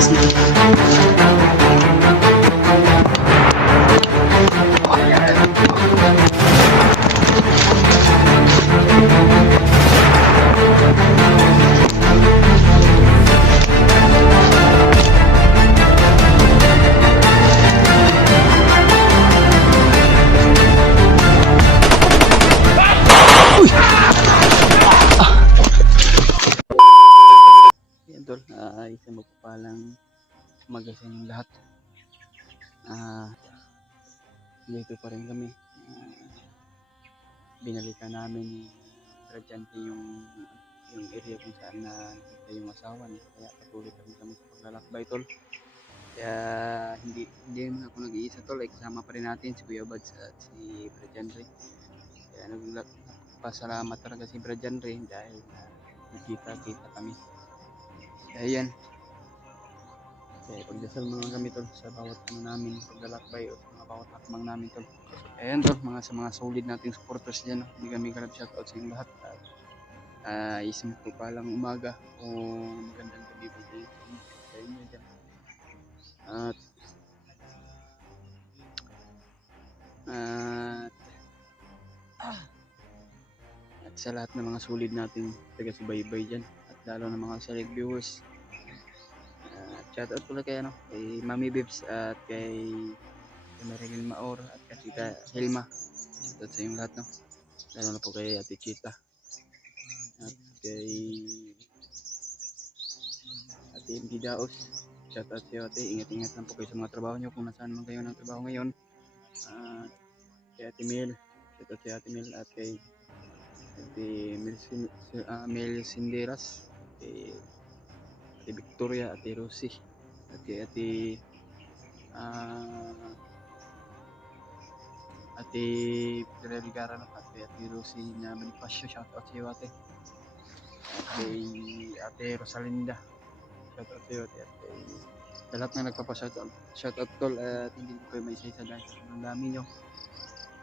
Mas yan tol, isang magpapalang umaga sa inyong lahat. Dito pa rin kami. Binalikan namin ni Radyante yung area kung saan na nakita yung asawa niya. Kaya patuloy kami sa paglalakbay tol. Kaya hindi naman ako nag-iisa tol. Ay kasama pa rin natin si Kuya Bads at si Radyante. Kaya nagpasalamat talaga si Radyante dahil nakita kami. Kaya yan. Kaya pagdasal mga kami tol sa bawat namin paglalakbay o sa mga bawat akmang namin tol. Ayan tol, sa mga solid nating supporters dyan, hindi kami kalab shoutout sa inyong lahat. At isang palang umaga o magandang gabi po sa inyo dyan. At sa lahat ng mga solid nating taga-subaybay dyan at lalo ng mga select viewers. Shoutout pala kay Mami Bibs at kay Marilyn Maor at kay Tita Hilma. Shoutout sa inyong lahat no. Lalo na po kay Ate Chita at kay Ate MD Daos. Shoutout sa iyo ate, ingat lang po kayo sa mga trabaho nyo kung nasaan man kayo ng trabaho ngayon. Kay Ate Mel, shoutout sa Ate Mel at kay Ate Mel Sinderas, kay Ate Victoria, Ate Rosie, at kay Ate Victoria Ligara at kay Ate Rosie na Bonifacio, shoutout sa iyo ate. At kay Ate Rosalinda, shoutout sa iyo ate. At kay sa lahat na nagpapa-shoutout tol at hindi ko kayo may isa-isa dahil ang dami nyo.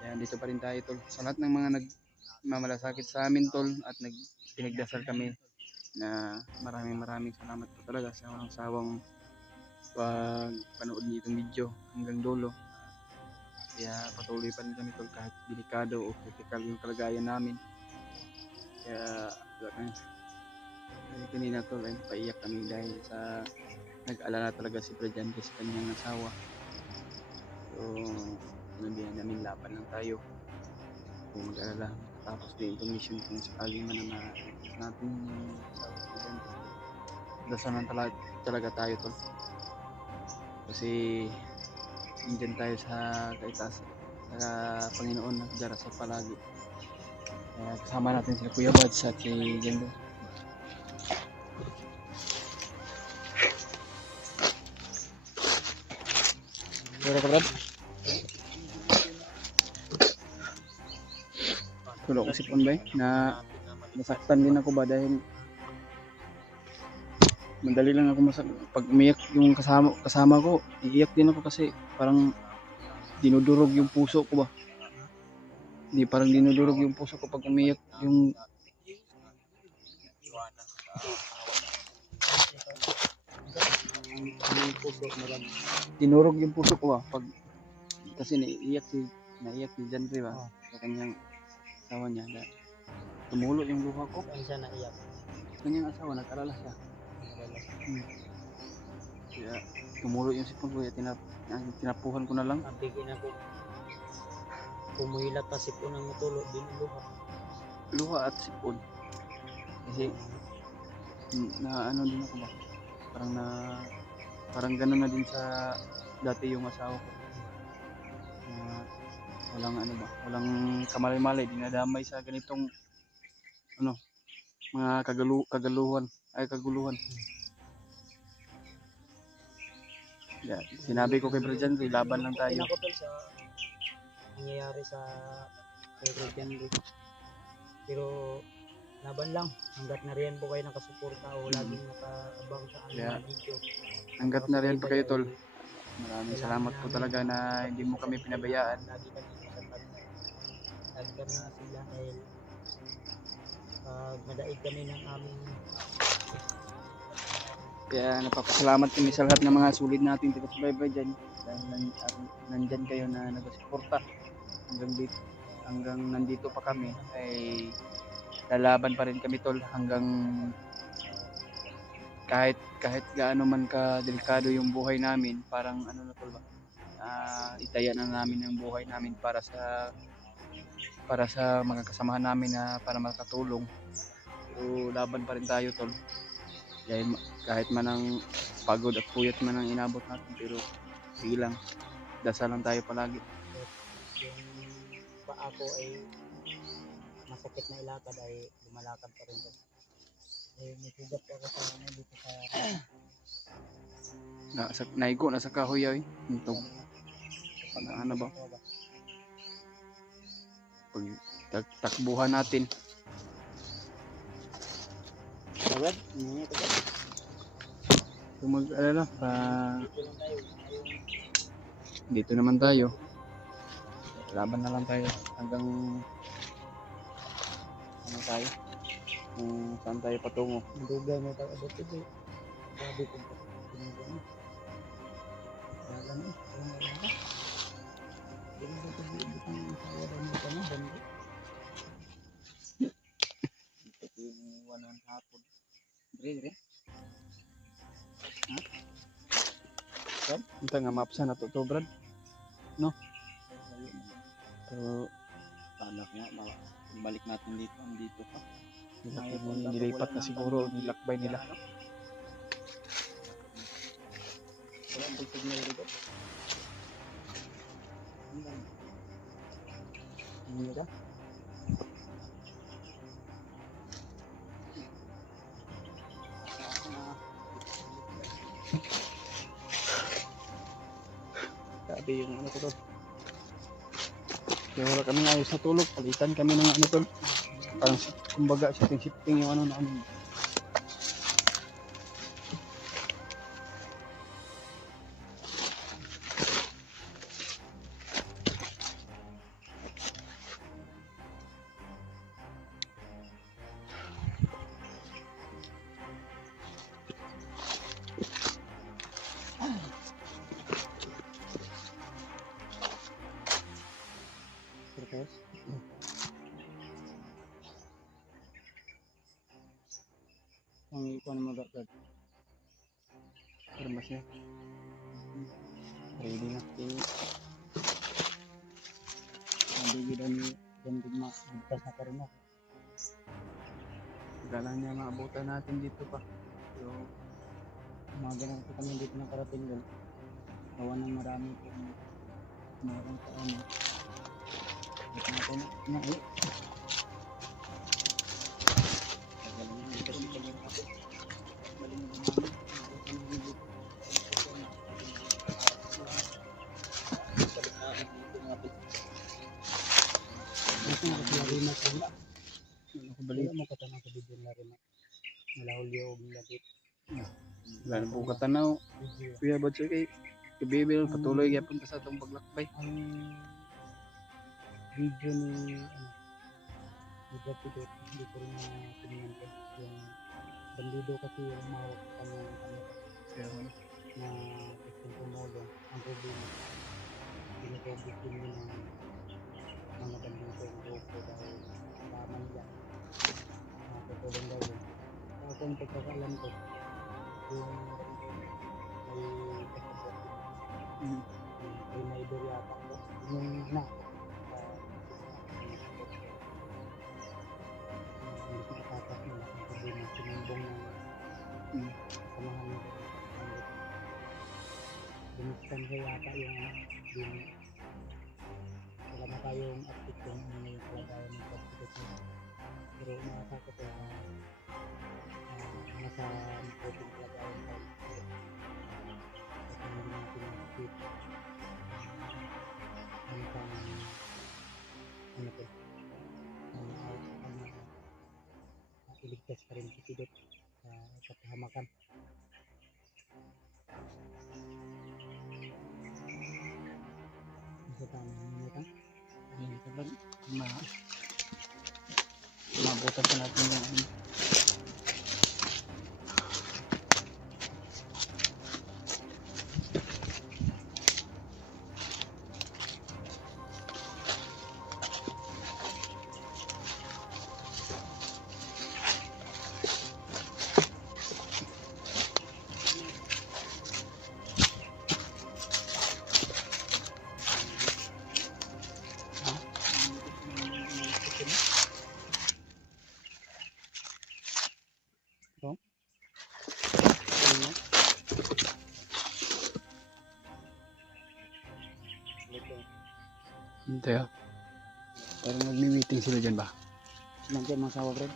Kaya dito pa rin tayo tol. Sa lahat ng mga nagmamalasakit sa amin tol at pinagdasal kami na maraming salamat po talaga sa walang sawang panood niyo itong video hanggang dulo. Kaya patuloy pa rin kami tol kahit delikado o critical yung kalagayan namin. Kaya kanina tol ay paiyak kami dahil sa nag-alala talaga si Radyante sa kanyang asawa. So sinabihan namin laban lang tayo kung mag-alala. Tapos din itong mission kung sakali man na natin yung asawa ko. Dasalan talaga tayo tol. Kasi andyan tayo sa kaitaas sa Panginoon na darasal palagi. Kaya kasama natin si Kuya Bads at si Gendo. Pero ka Brad? Tulog ko si Ponbay na nasaktan din ako ba dahil madali lang ako pag umiyak yung kasama ko, iiyak din ako kasi parang dinudurog yung puso ko ba. Parang dinudurog yung puso ko pag umiyak yung dinurog yung puso ko ba pag kasi naiiyak si Janry ba sa kanyang asawa niya. Tumulo yung luha ko. Saan siya naiyak? Kanyang asawa, nag-alala siya. Kaya tumulo yung sipon ko, tinapuhan ko na lang. Abigin ako. Pumuhilat pa sipon ang mutulo, din luha. Luha at sipon. Kasi na ano din ako ba? Parang gano'n na din sa dati yung asawa ko. Walang kamalay-malay, dinadamay sa ganitong mga kaguluhan. Yeah, sinabi ko kay Brian, laban lang tayo. Ako tol sa nangyayari sa kay Brian. Pero laban lang, hanggat na riyan po kayo nakasuporta o laging nakaabang sa aming video. Hanggat na riyan pa kayo tol. Maraming salamat po talaga na hindi mo kami pinabayaan. Lagi kami na sila dahil pag madaig kami ng aming Kaya napapasalamat kami sa lahat ng mga sulit nating taga-subaybay dyan. Dahil nandyan kayo na nagsuporta hanggang dito, hanggang nandito pa kami ay lalaban pa rin kami tol hanggang kahit gaano man ka delikado yung buhay namin, parang ano na tol ba, itaya na namin ang buhay namin para sa mga kasamahan namin na para makatulong. So laban pa rin tayo tol. Kahit man ang pagod at puyat man ang inabot natin, pero sige lang, dasal lang tayo palagi. Yung paa ko ay masakit na ilakad ay lumalakad pa rin. Eh, may sugat pa ako sa ano dito sa Naigo na sa kahoy ay nitog ano ba pag takbuhan natin. Tawad, hindi ito. Kung mag-alala pa, dito naman tayo, laban na lang tayo hanggang ano tayo, kung saan tayo patungo. Madugay mo tayo abot ito. Grabe kung pinagano. Dalan eh. Hindi ba ito dito kang tawad ang mga tanong bandi? Ito yung wanan hapon. Dire. Ito nga mapsa na to Brad, no? So Panak nga, balik natin dito pa. nilipat na siguro, nilakbay nila. Wala ang bultog na ito. Hindi ka? Sabi yung ano to. Kaya wala kami ayos na tulog, palitan kami ng ano to. Parang kumbaga shifting yung ano na ano. Terus? Ang ikuan mo dapat. Pero mas ready na. Hindi gila ni Gandig magtas na karon ako. Gala niya maabutan natin dito pa. So, Mga ganun po kami dito nakarating doon. Gawa ng marami pong meron sa ano. Ito natin na eh. Balik mo katanaw sa video na rin. Malahulyo og lapit. wala na po katanaw. Kuya Batso kay Kabibil, patuloy gyapon ta sa atong paglakbay. Ang video ni Brad Pitt, hindi ko rin tingnan ko. Yung bandido kasi yung mahawak sa kanyang Kaya na gustong tumulong. Ang problema, pinatubig din yun ng mga bandido ng grupo dahil kasama nila. Tutulong daw yun. Sa akong pagkakaalam ko, yung may kasabot yung Trinidor yata ko. Yung na, hindi ko natatas nila ang problema. Sinumbong ng samahan nila. Binistan siya yata yung din. Wala na tayong update kung ano yung kalagayan ng pagkakit nila. Pero nakasakot ko na nasa mabuting kalagayan tayo. At hindi natin nakikip. Ano pang ano po? Iligtas pa rin si Pidot sa kahamakan. Isa tayo nyo ka? ayun ka lang. Mabutan pa natin yung ano. Hintay ah. Parang nagmi-meeting sila dyan ba? Sinandiyan mga asawa, Brad.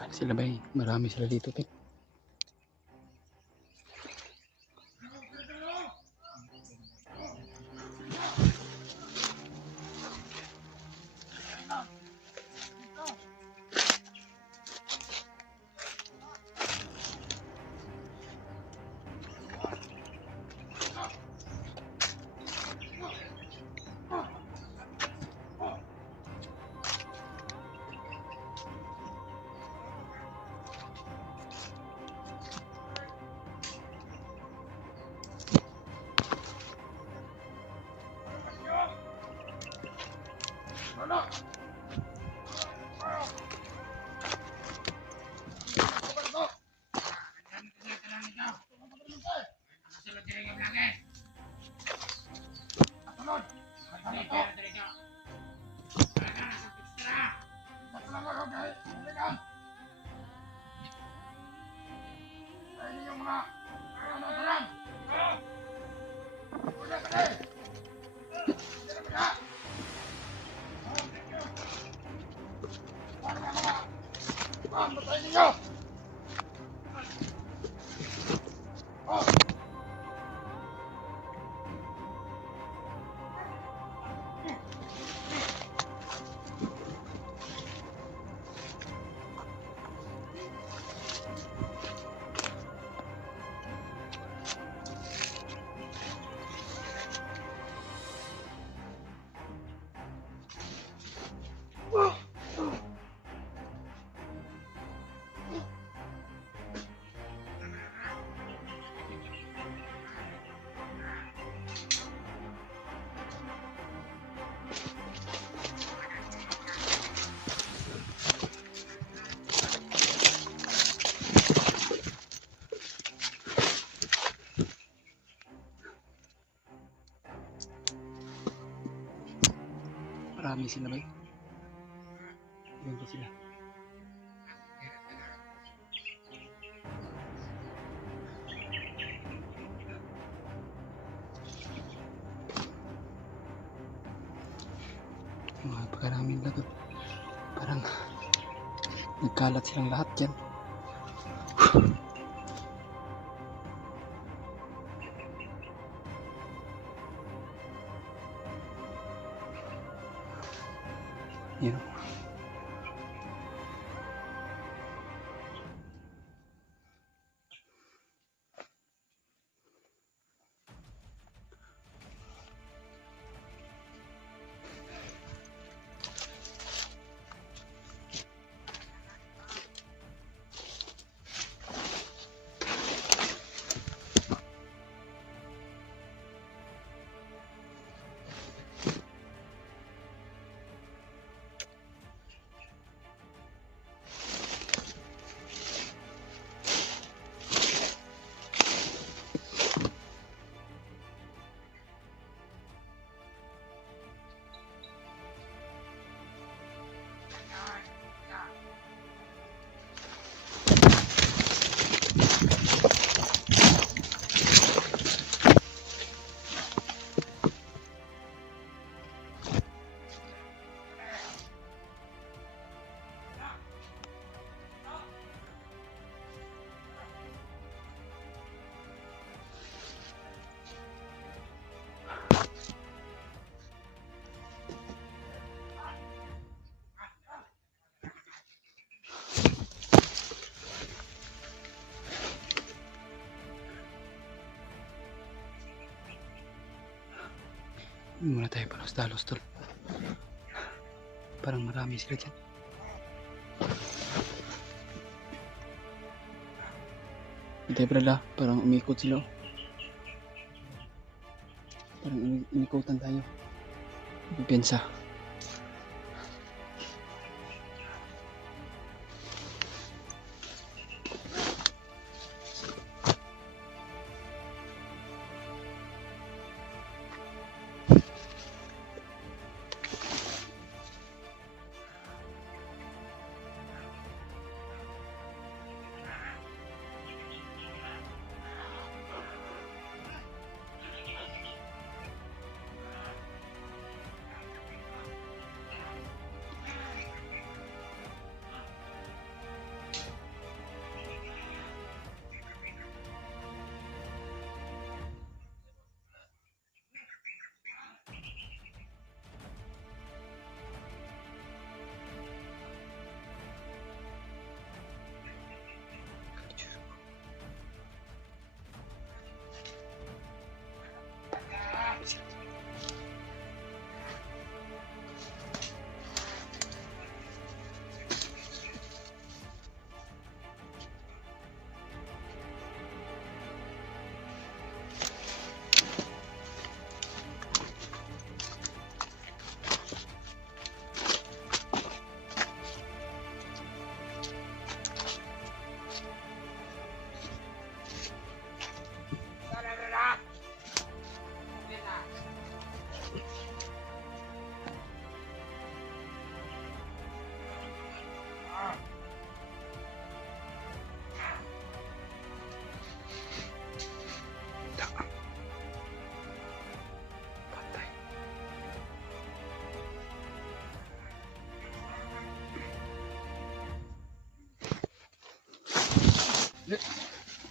Kan sila ba eh? Marami sila dito, Pit. Marami sila ba eh? Yan pa sila. Mga pagkaraming lagot. Parang nagkalat silang lahat dyan. Yan. Hindi muna tayo palos-talos tol. Parang marami sila dyan. Hindi brad ah, parang umikot sila. Parang inikutan tayo. Pensa.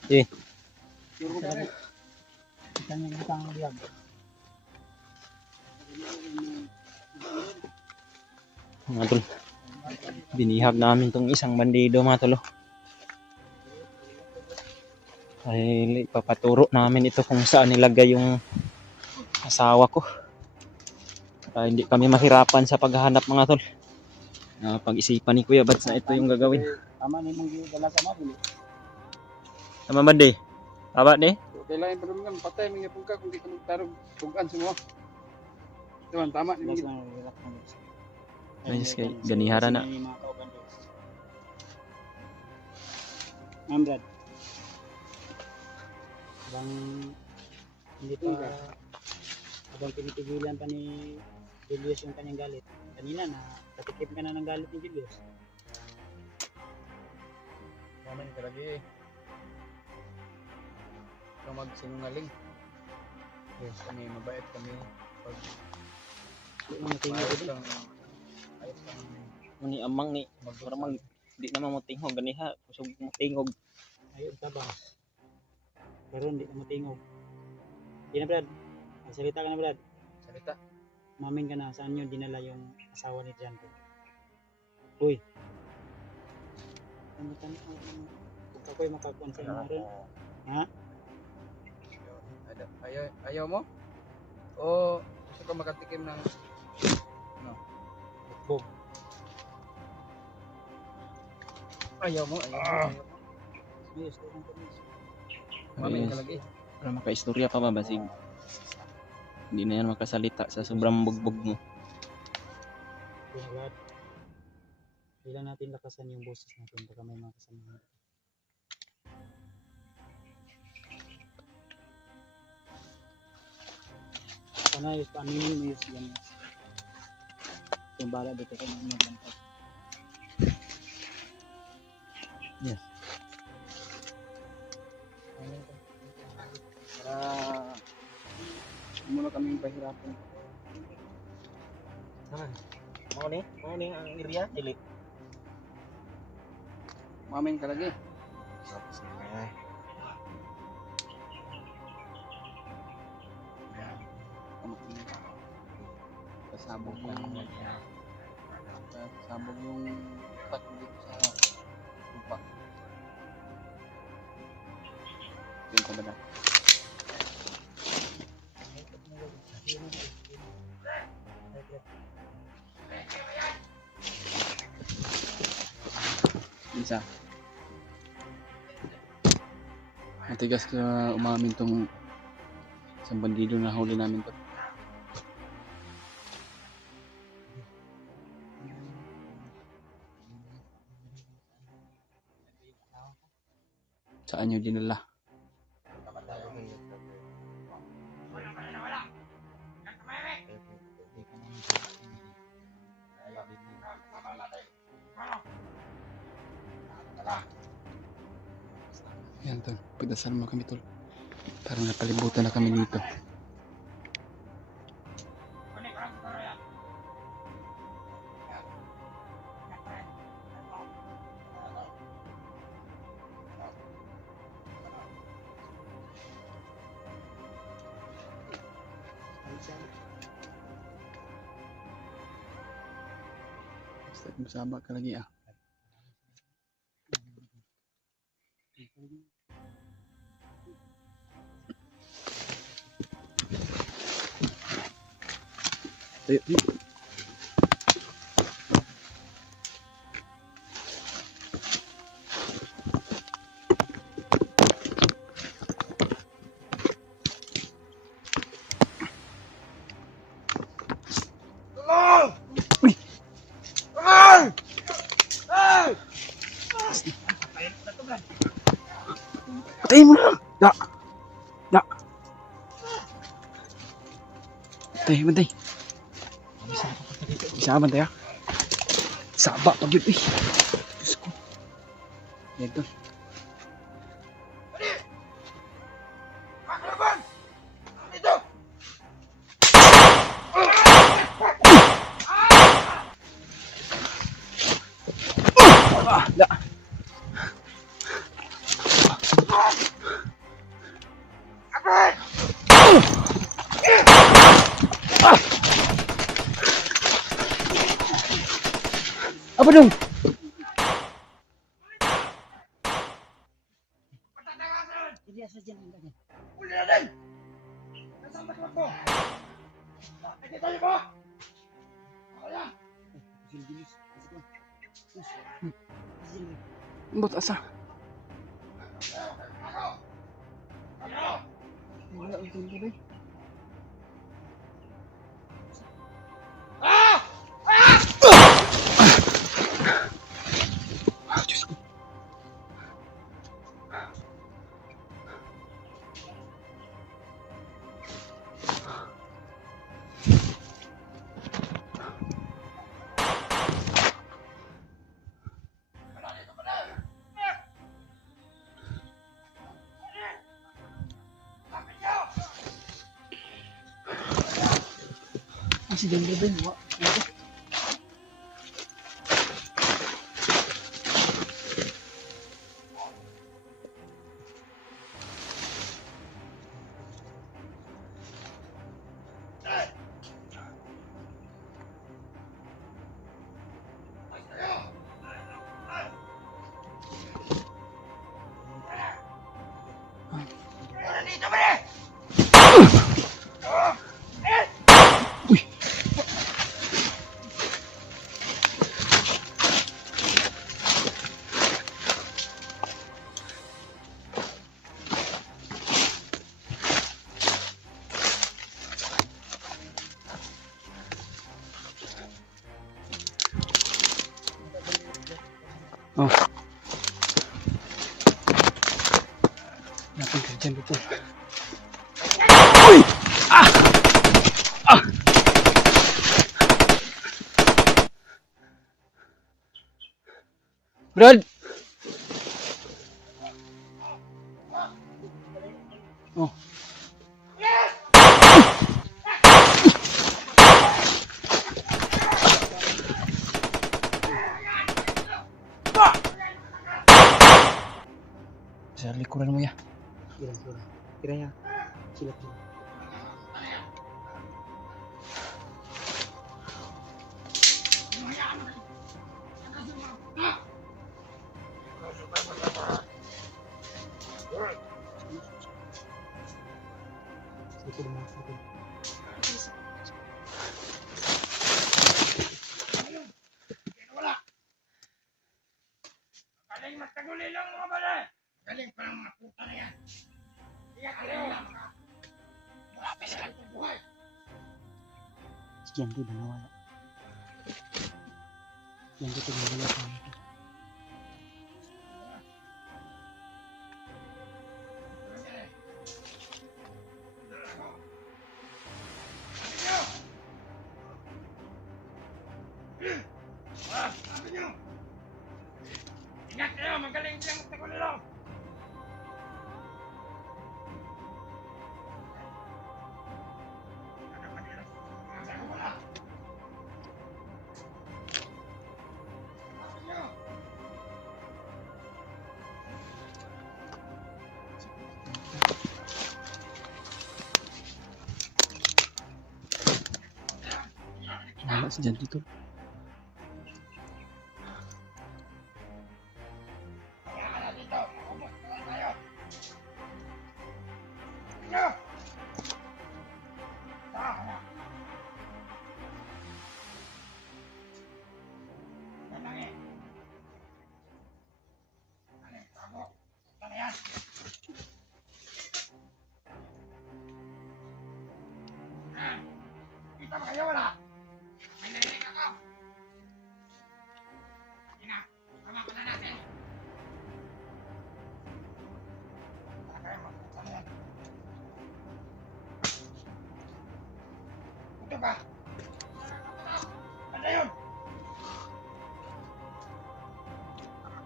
Eh, Kita niya yung tang liag. mga tol. Binihag namin tong isang bandido mga tol. Ay, ipapaturo namin ito kung saan nilagay yung asawa ko. Para hindi kami mahirapan sa paghahanap mga tol. Pag-isipan ni Kuya Bats na ito yung gagawin. Tama ni mong dala sa mabili. Tama ba di? Tama di? Kailangan pa rin nga, patay mga pungka kung di ka magtarog tugan semua. Diba, tama ni Relax mga. lang, relax lang. Ayos kay ganihara na. Ma'am Brad. Habang hindi pa habang pinitigilan pa ni Julius yung kanyang galit. Kanina na patikim ka na ng galit ni Julius. Tama ni kalagi eh. Ikaw magsinungaling. Yes, kami mabait kami. Pag Hindi mo natingin maayos din. lang, ayos lang Ni amang ni mag-usap. para mag di naman mo tingog ganiha, kusog mo tingog. Ayun, tabang. Pero hindi na matingog. Hindi na Brad. Magsalita ka na Brad. Salita. Mamin ka na saan nyo dinala yung asawa ni Janko. Uy. Ano ka na? Kung ako'y makakuan sa inyo rin. Ha? Ayaw mo? O gusto ka makatikim ng Bog. ayaw mo? Ayaw mo? Yes, ayun ko miss. Mamin Ayos. kalagi. Para makaistorya pa ba basig. Hindi na yan makasalita sa sobrang bugbog mo. Okay na Brad. Kailan natin lakasan yung boses natin baka may mga kasama. Sana yung paaminin mo yung yan. Yung bala dito ko na magbantas. Yes. Para hindi mo na kaming pahirapan. Mao ni ang area dili. Mamin kalagi. Pasabog yung utak dito sa lupa. Yun ka ba na? Isa. Matigas ka umamin tong isang bandido na huli namin to. Saan nyo dinala? Yan tol, pagdasal mo kami tol. Parang napalibutan na kami dito. Basta masama ka lagi ah. Tayo, tayo. Uy! Patayin mo na! Da! Da! Bantay, bantay. Bisa ka bantay ah. Saba pag yun. Uy! Diyos ko. Yan tol. Da! Apa dong? Jadi saja enggaknya. Buat asa? Wala ang tingin ko. Diyos ko. Si Denver ba yun? Uy! Oh. Natin ka dyan dito. Uy! Ah! Ah! Brad! Oh. Sa likuran mo ya. Kiranya silap. Itu Grabe sila. Si Jan ko nawala. Jan ko nawala sa akin. Ingat kayo, magaling silang magtagulilong. Nawala si Jan dito. Kita ba kayo wala? May narinig ako. Ina, tama ko na natin. Wala kayo magpunta na yan. Ito ba? Ano yun?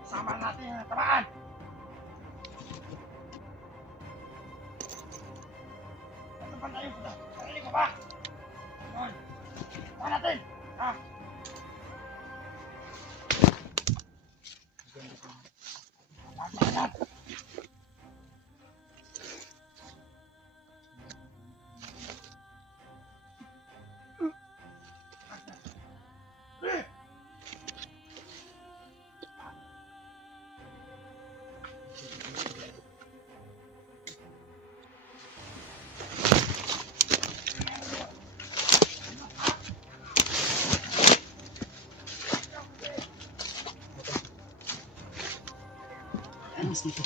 Sama natin yung tamaan. Ito ba tayo? Narinig mo ba? Yun. Tamaan natin. Ha? Mas dito.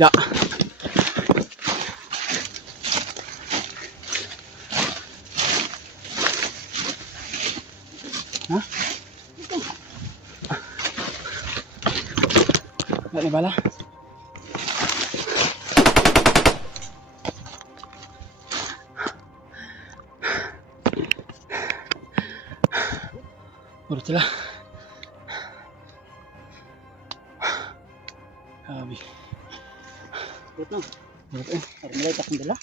Ya. Hah? Nggak ada bala. Urut sila. Grabe. Ito. Urut eh. Harus mulai tak dala.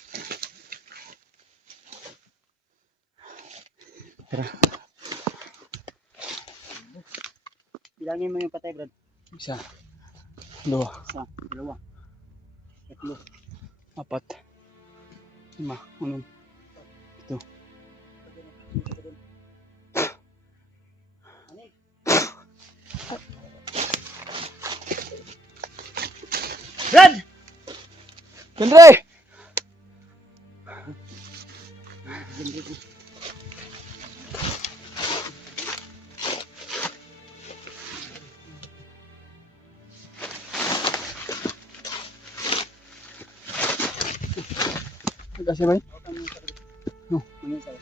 Tara. Bilangin mo yung patay, Brad. Isa. Dua. Isa, dalawa, tatlo, Apat. lima, enam, tujuh. Brad! Kendra! Kasih baik. No, ini saya.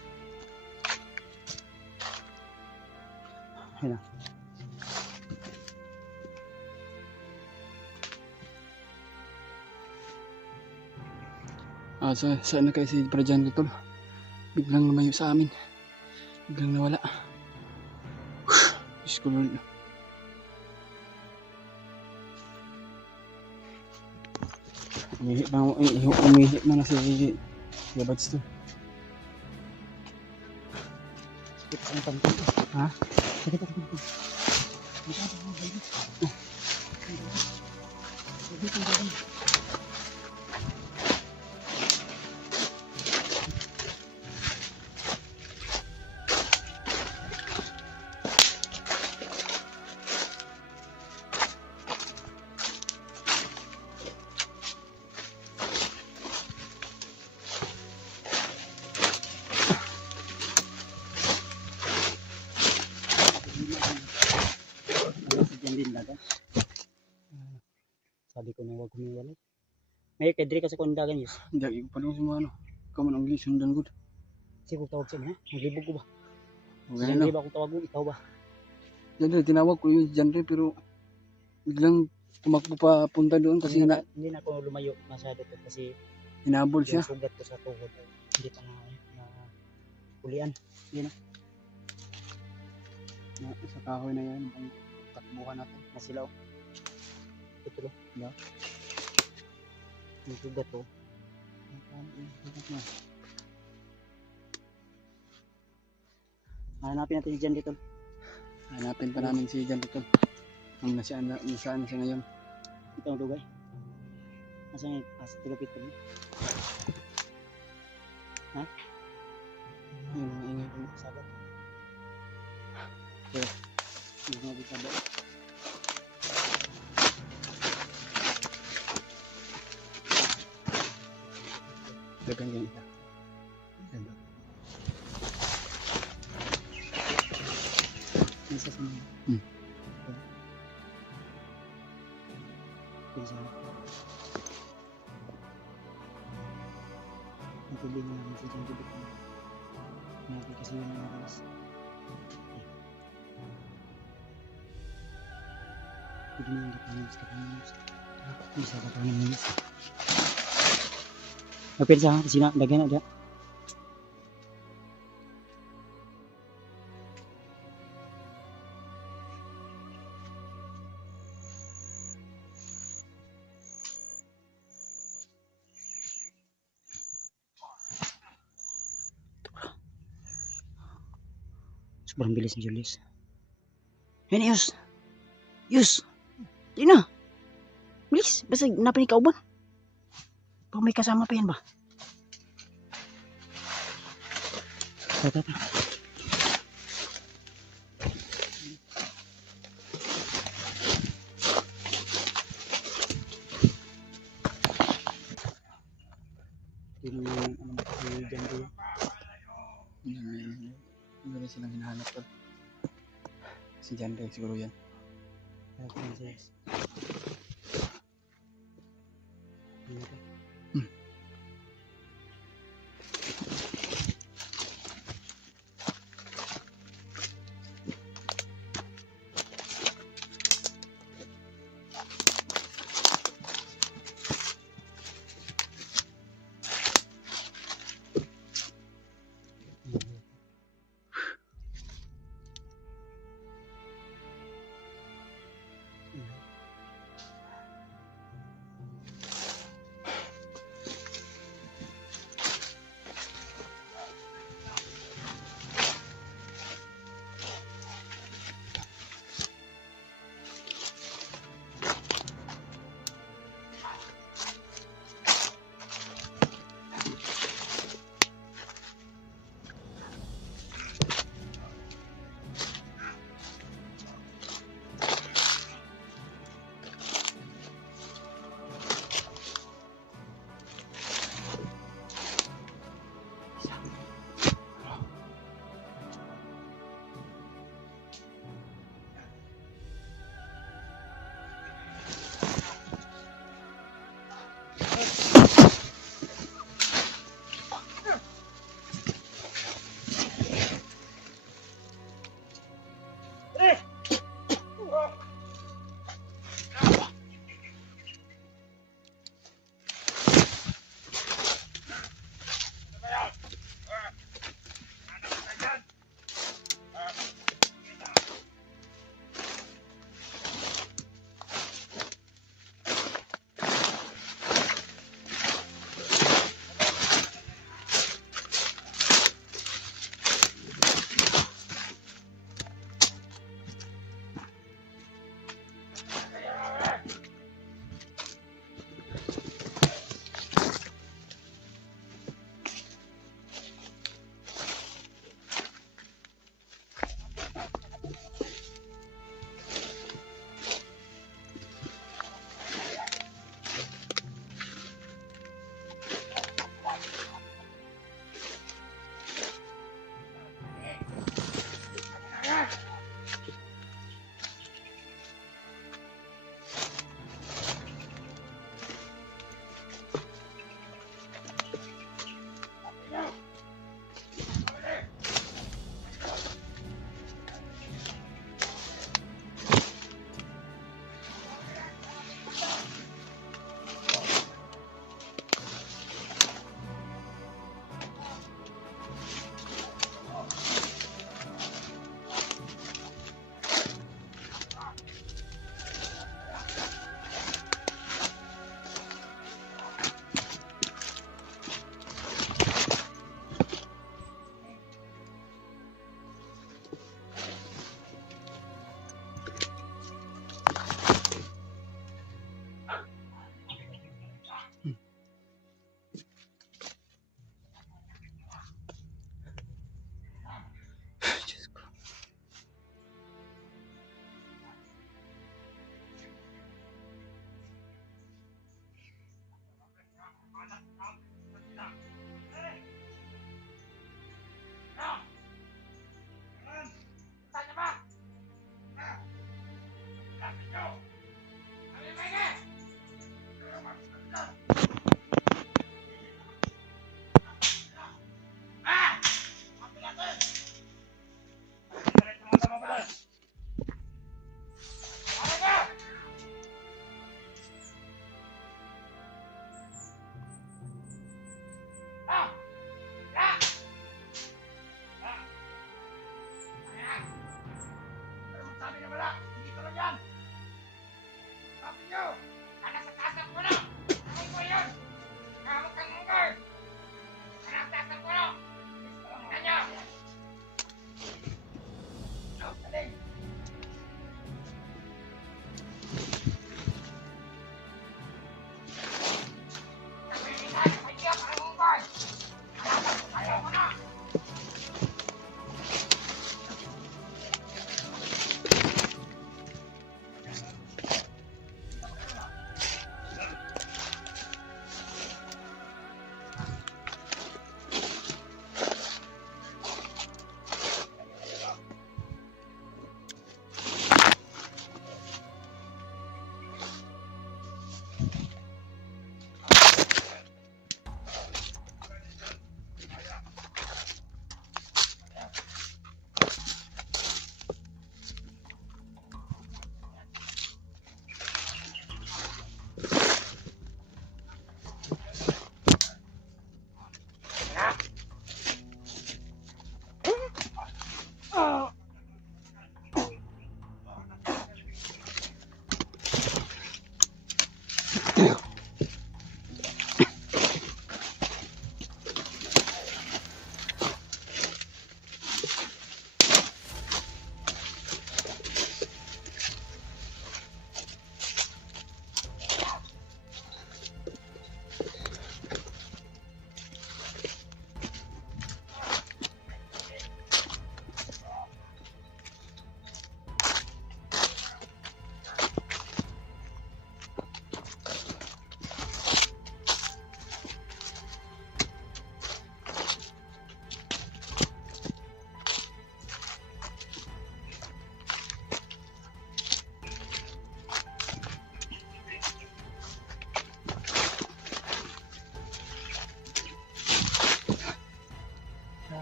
Hina. Saan na kayo si Prajan ko tol? Biglang lumayo sa amin. Biglang nawala. Diyos ko Lord. Umihi na si Gabads to. Sakit ang pangkot. Ha? Sakit ang pangkot. Sabi ko na huwag humiwalay. May kadri ka sa kondagan yus. Hindi ko pa lang ano. Kaman ang gisundan ko. Kasi kung tawag sa mga, naglibog ko ba? Okay Hindi na. ba akong tawag mo, ikaw ba? Diyan tinawag ko yung genre pero biglang tumakbo pa punta doon kasi Hindi na ako lumayo masyado to kasi hinabol yung siya. sugat ko sa tuhod ay hindi pa na pulian. Sa kahoy na yan. Ang takbuhan natin. Nasilaw. Ito lo. Yeah. Yung sugat to. Hanapin natin dyan dito. Hanapin pa namin si Jan dito. Nasaan siya ngayon. Ito ang lugay. Nasaan yung tulupit ko? Yung mga ingay ko. Sabat. Yung mga bisaba. Dagan yan isa. Ganda. Nasa sa mga. Pinsan. Natubig na namin sa dyan tubig na. Nabi kasi yun ang nakalas. Pwede na yung kapanginis. Bisa kapanginis. Magpinsa kasi na, dagan na dyan. Sobrang bilis ni Julius. Yan, Yus! Yus! Di na! Bilis! Basta napin ikaw ba? Pag may kasama pa yan ba? Tata. Yung ano si Jandy. Hindi rin silang hinahanap to. Si Jan Ray siguro yan. Princess.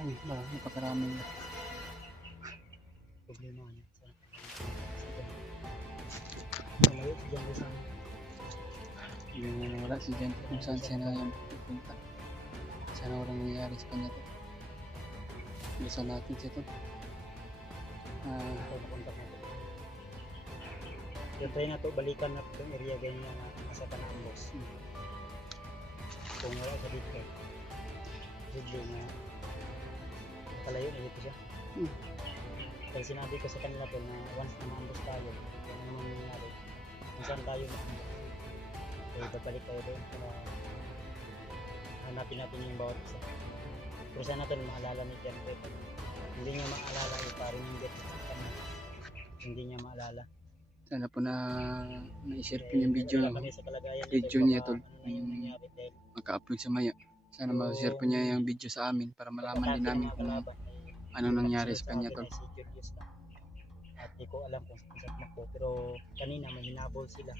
Marami pagkaraming Problema niya sa malayo dyan sa yung wala si Jan kung saan siya na yung pupunta. Sana walang nangyayari sa kanya to. Gusto natin siya to. contact na to. So, try na to, balikan na itong area ganyan na nasa kanang boss. Kung wala sa dito, hindi na palayo na dito siya. Kaya sinabi ko sa kanila to na once na maambos tayo, kung ano man nangyari, kung saan tayo maambos, eh babalik tayo doon para hanapin natin yung bawat isa. Pero sana natin maalala ni Jan Pepe. Hindi niya maalala yung paring yung get sa kanya. Hindi niya maalala. Sana po na na-share ko yung video, Kami sa kalagayan video niya to. yung nangyari dahil Maka-upload sa maya. Sana ma-share po niya yung video sa amin para malaman din namin kung ano nangyari sa kanya to. Si Julius lang. At di ko alam kung saan tumakbo. Pero kanina may hinabol sila.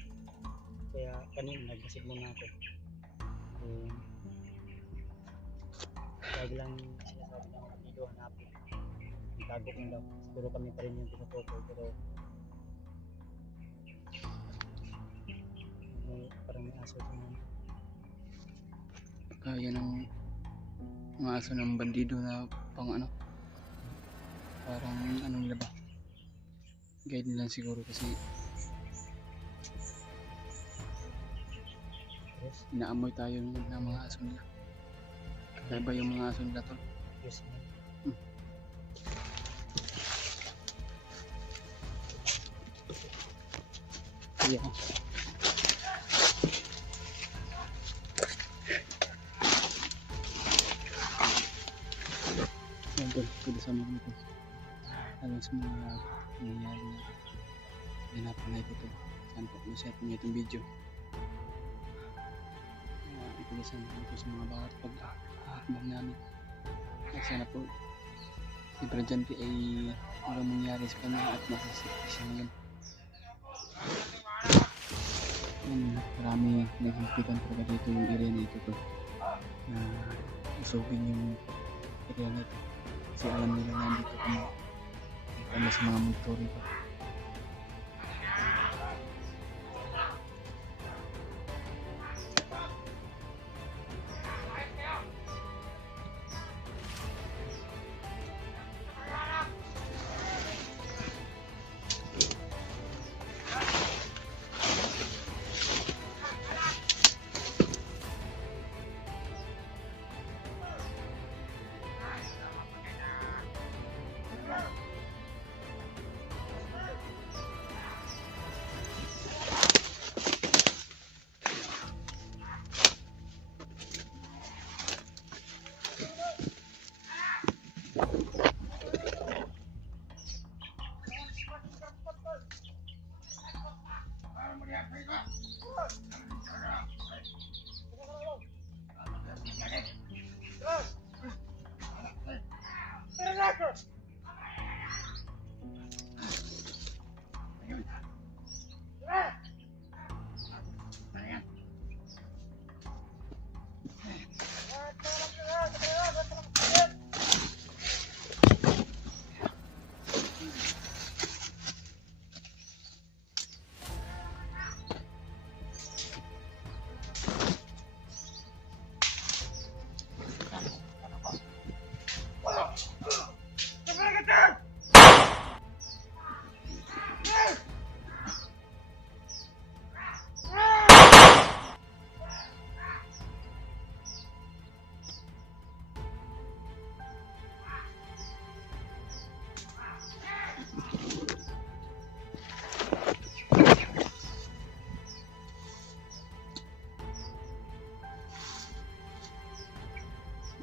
Kaya kanina nag-message muna ako. Lagi lang sinasabi ng mga video hanapin. Ang tago kong daw. Siguro kami pa rin yung tinutukoy. Pero parang may aso sa mga. Kaya ng mga aso ng bandido na pang ano. Parang ano nila ba? Guide nila siguro kasi Yes, inaamoy tayo ng mga aso nila. Kakaiba yung mga aso nila to. yes. Iya. Yan tol, pwede sa mga nito. Alam sa mga nangyayari na hinapan na ito tol. Saan po i-share niya itong video. Ipilisan ito sa mga bawat pag-ahakbang namin. At sana po si Brad ay walang mangyari sa kanya at makasipin siya ngayon. Marami naghihipitan talaga dito yung area na ito tol. Na usugin yung area na ito. Kasi alam nila na dito kami sa mga motor ito.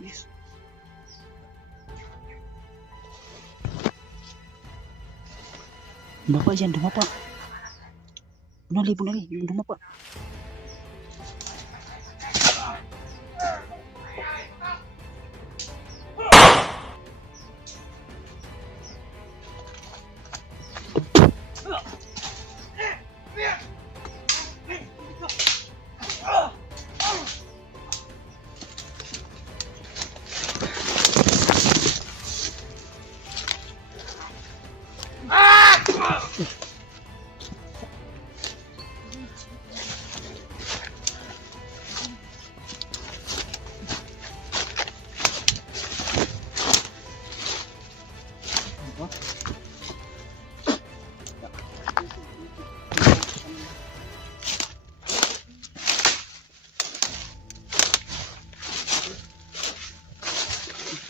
Yes. Bapak dyan, dumapa. Punali, yung dumapa.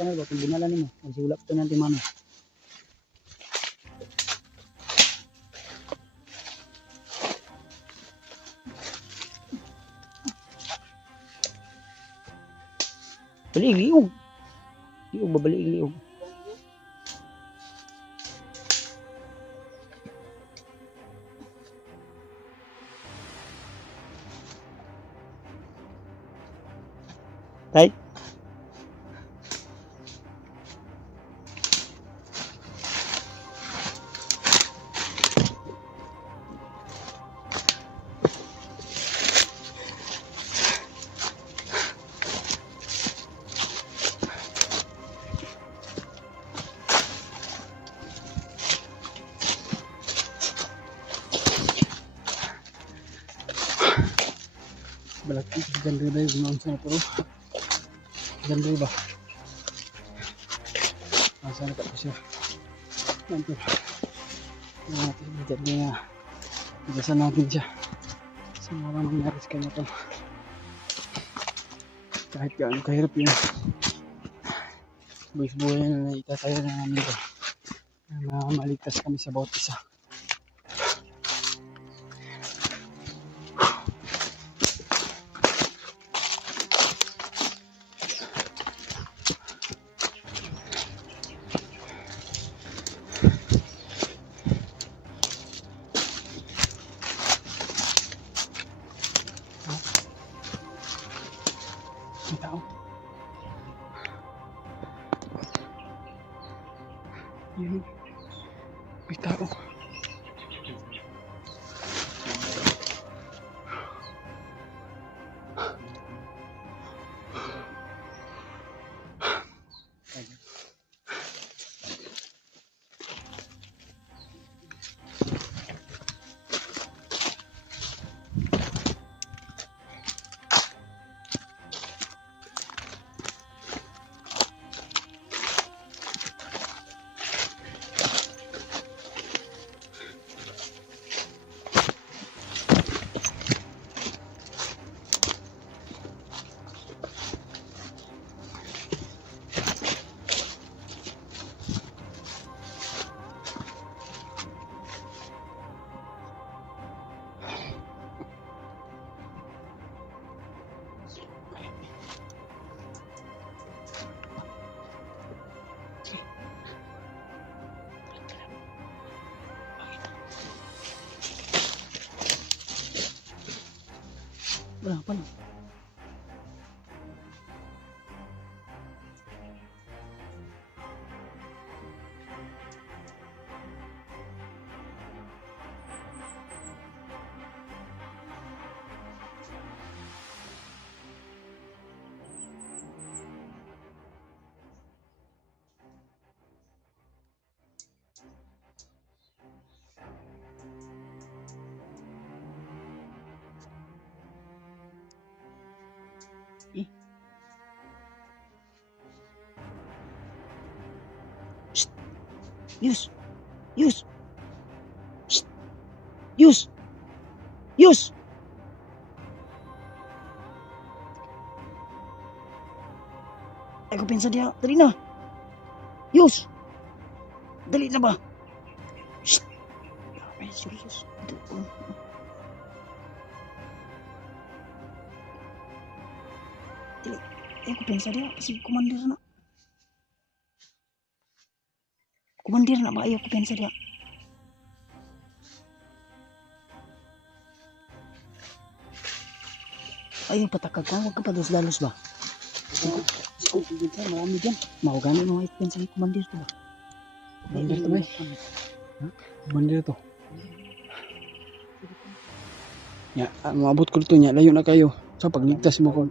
Ano ba, kung binalan mo, magsulap ito ng timano. Balik liog. Liog ba balik liog? Tay? Balaki sa ganda ba yung ginawa sa pero ganda ba? Masa na tapos siya. Nanti. Natin ganda niya. Bigasan natin siya. Sa mga nangyari sa kanya to. Kahit gaano kahirap yun. Buhay-buhay na itatayo na namin ito. Na maligtas kami sa bawat isa. May tao. Yun. May tao. Wala pa na. Yus! Yus! Shh! Yus! Yus! Ay, ko pinsa diya. Dali na! Yus! Dali na ba? Shh! Ay, serious. Ito. Dali. Eh, ko pensa dia si komandir na. Komandir na ba ayo ko pensa dia. Ayun patakag ka, huwag ka pa dalos ba? Sige, marami dyan. Mahugani mo ay pensa ni komandir to ba? Komandir to ba? Komandir to. Ya, maabot ko dito niya, layo na kayo. Sa pagligtas mo ko.